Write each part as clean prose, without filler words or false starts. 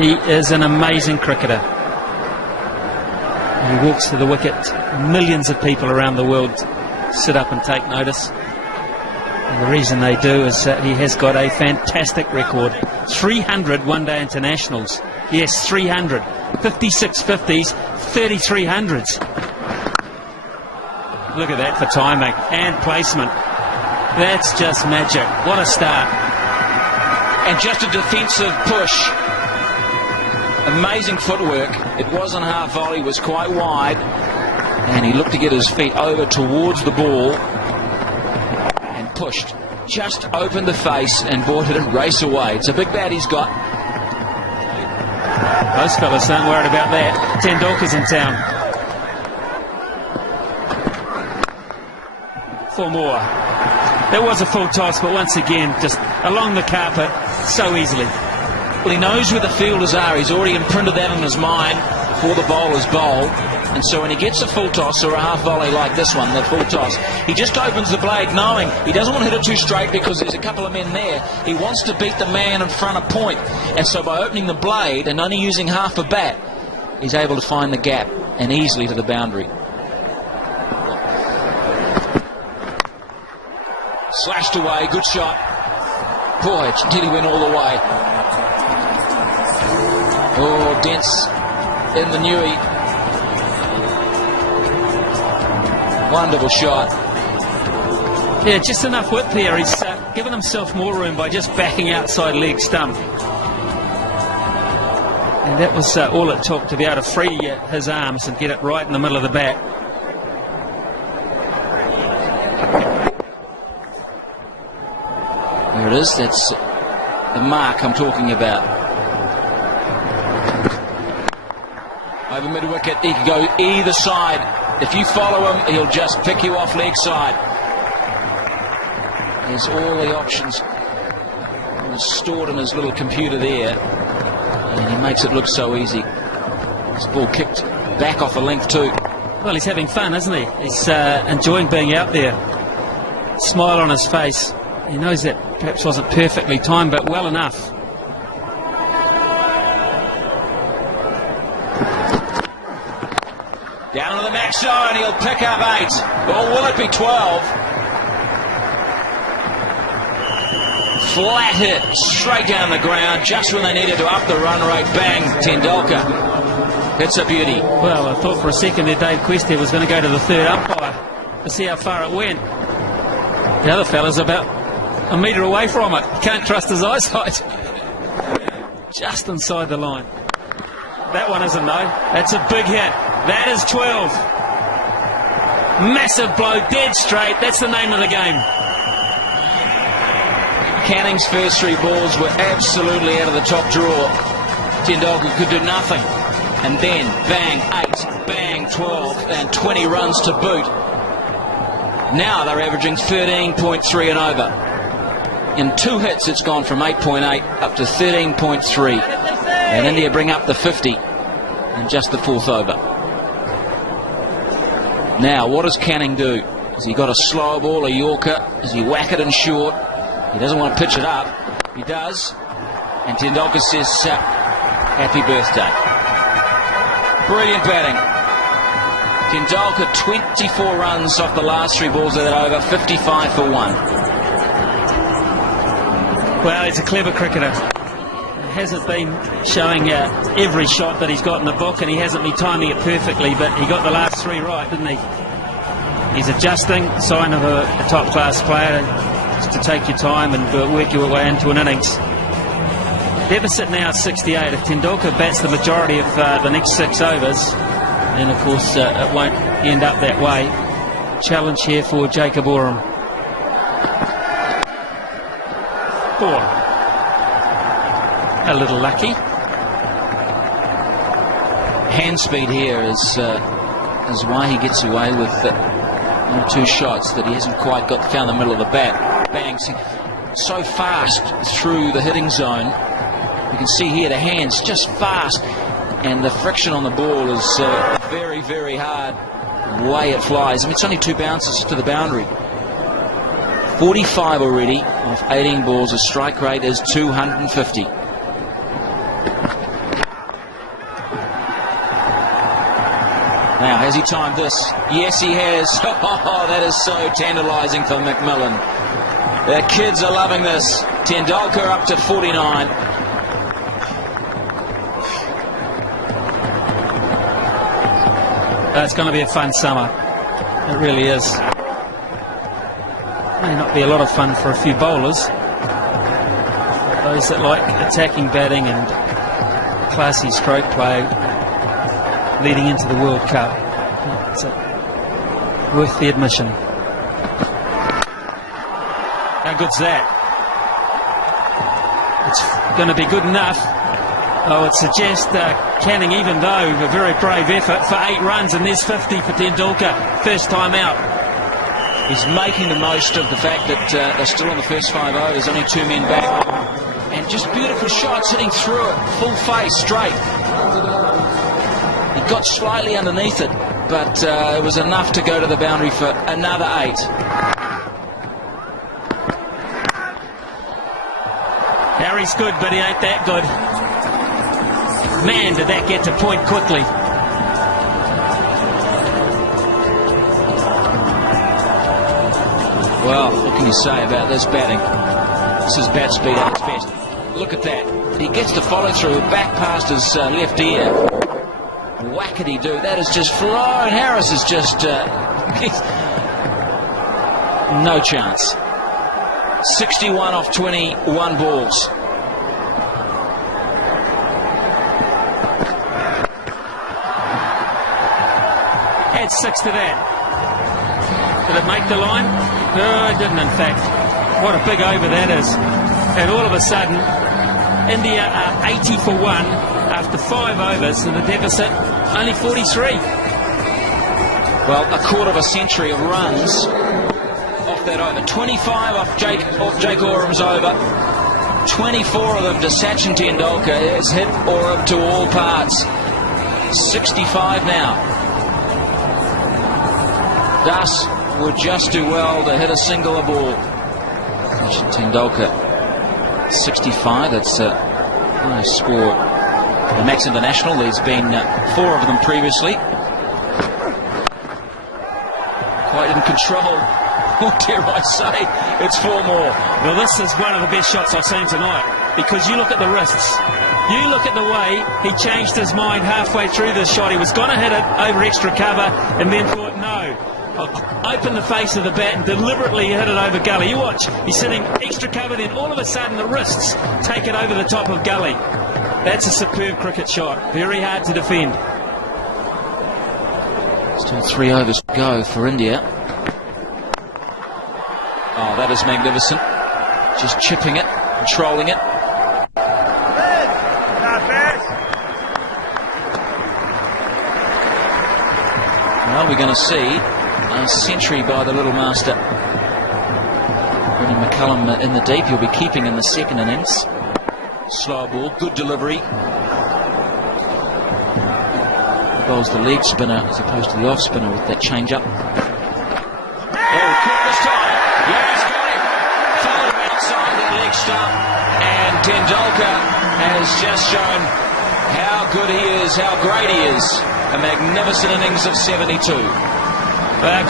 He is an amazing cricketer. He walks to the wicket. Millions of people around the world sit up and take notice. And the reason they do is that he has got a fantastic record. 300 one-day internationals. Yes, 300. 56 50s, 33 hundreds. Look at that for timing and placement. That's just magic. What a start. And just a defensive push. Amazing footwork. It wasn't half volley, was quite wide. And he looked to get his feet over towards the ball and pushed. Just opened the face and brought it and race away. It's a big bat he's got. Most fellas aren't worried about that. Tendulkar's in town. 4 more. There was a full toss, but once again, just along the carpet so easily. Well, he knows where the fielders are. He's already imprinted that in his mind before the bowlers bowl. And so when he gets a full toss or a half volley like this one, the full toss, he just opens the blade knowing he doesn't want to hit it too straight because there's a couple of men there. He wants to beat the man in front of point. And so by opening the blade and only using half a bat, he's able to find the gap and easily to the boundary. Slashed away, good shot. Boy, did he win all the way. Oh, dents in the Newey. Wonderful shot. Yeah, just enough width there. He's given himself more room by just backing outside leg stump. And that was all it took to be able to free his arms and get it right in the middle of the bat. There it is. That's the mark I'm talking about. Over mid-wicket, he can go either side. If you follow him, he'll just pick you off leg side. There's all the options stored in his little computer there. And he makes it look so easy. This ball kicked back off the length too. Well, he's having fun, isn't he? He's enjoying being out there. Smile on his face. He knows that perhaps wasn't perfectly timed, but well enough. Down to the max zone, he'll pick up 8. Or will it be 12? Flat hit, straight down the ground, just when they needed to up the run rate. Bang, Tendulkar. It's a beauty. Well, I thought for a second that Dave Quested was going to go to the third umpire to see how far it went. The other fella's about a metre away from it. Can't trust his eyesight. Just inside the line. That one isn't, though. That's a big hit. That is 12. Massive blow, dead straight. That's the name of the game. Canning's first 3 balls were absolutely out of the top drawer. Tendulkar could do nothing. And then, bang, 8, bang, 12, and 20 runs to boot. Now they're averaging 13.3 and over. In 2 hits, it's gone from 8.8 up to 13.3. And India bring up the 50 in just the 4th over. Now, what does Canning do? Has he got a slow ball, a Yorker? Does he whack it in short? He doesn't want to pitch it up. He does. And Tendulkar says, happy birthday. Brilliant batting. Tendulkar, 24 runs off the last 3 balls of that over, 55 for 1. Well, he's a clever cricketer. Hasn't been showing every shot that he's got in the book, and he hasn't been timing it perfectly, but he got the last 3 right, didn't he? He's adjusting, sign of a top-class player, just to take your time and work your way into an innings. Deficit now at 68. If Tendulkar bats the majority of the next 6 overs, then of course it won't end up that way. Challenge here for Jacob Oram. 4. A little lucky. Hand speed here is why he gets away with 1 or 2 shots that he hasn't quite found the middle of the bat. Bang, so fast through the hitting zone. You can see here the hands just fast, and the friction on the ball is very, very hard. The way it flies. I mean, it's only 2 bounces to the boundary. 45 already off 18 balls. The strike rate is 250. Now, has he timed this? Yes, he has. Oh, that is so tantalising for McMillan. The kids are loving this. Tendulkar up to 49. It's going to be a fun summer. It really is. May not be a lot of fun for a few bowlers. Those that like attacking batting and classy stroke play leading into the World Cup. It's worth the admission. How good's that? It's going to be good enough. Oh, it suggests Canning, even though a very brave effort for 8 runs, and there's 50 for Tendulkar, first time out. He's making the most of the fact that they're still on the first 5 overs, only 2 men back. And just beautiful shots hitting through it, full face, straight. He got slightly underneath it, but it was enough to go to the boundary for another 8. Harry's good, but he ain't that good. Man, did that get to point quickly. Well, what can you say about this batting? This is bat speed at its best. Look at that. He gets to follow through, back past his left ear. Whackety-doo. That is just flown. Harris is just... no chance. 61 off 21 balls. Add 6 to that. Did it make the line? No, it didn't, in fact. What a big over that is. And all of a sudden, India are 80 for 1 after 5 overs, and the deficit only 43. Well, a quarter of a century of runs off that over. 25 off Jake Oram's over. 24 of them to Sachin Tendulkar. Has hit Oram to all parts. 65 now. Das would just do well to hit a single a ball. Sachin Tendulkar 65. That's a nice score. The Max International, there's been 4 of them previously. Quite in control. Or dare I say, it's 4 more. Well, this is one of the best shots I've seen tonight, because you look at the wrists. You look at the way he changed his mind halfway through this shot. He was going to hit it over extra cover and then thought, no, I'll open the face of the bat and deliberately hit it over gully. You watch, he's sitting extra cover, then all of a sudden the wrists take it over the top of gully. That's a superb cricket shot. Very hard to defend. Still 3 overs to go for India. Oh, that is magnificent. Just chipping it, controlling it. Well, we're going to see a century by the little master. Brendan McCullum in the deep. He'll be keeping in the second innings. Slow ball, good delivery. Bowls the leg spinner as opposed to the off spinner with that change up. Oh, caught this time. Yes, got him. Followed outside the leg stump. And Tendulkar has just shown how good he is, how great he is. A magnificent innings of 72.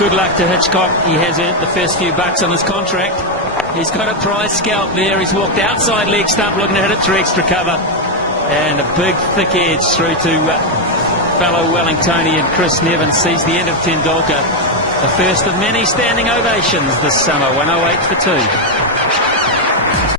Good luck to Hitchcock. He has earned the first few bucks on his contract. He's got a prize scalp there. He's walked outside leg stump looking to hit it through extra cover. And a big thick edge through to fellow Wellingtonian Chris Nevins sees the end of Tendulkar. The first of many standing ovations this summer. 108 for 2.